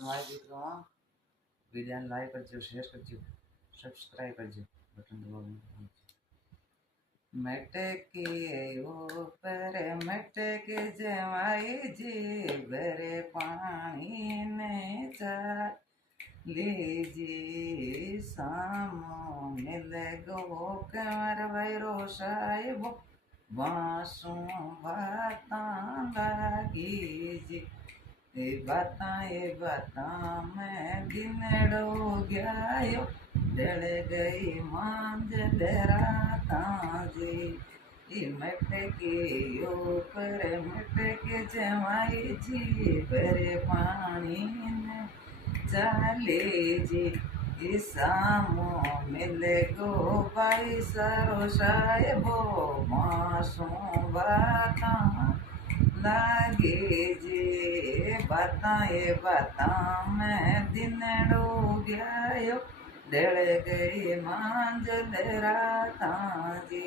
મારા મિત્રો વિડીયોને લાઈક કરજો, શેર કરજો, સબસ્ક્રાઈબ કરજો, બટન દબાવવાનું મટકે ઉપર મટકે જવાય જીભરે પાણીને ચા લીજી સામો મિલ ગો કમર વૈરો સાહેબો વાસું વાતા લાગી જી એ बाता मैं गिनड़ो गया डल गई मांझल राता जी मटके ऊपर मटके जमाई जी बरे पानी ने चाले जी सामो मिल गो भाई सरो साहेबो मासूं बाता लागे जे बाता मैं दिनड़ो गया डल गई मांझल राता जी।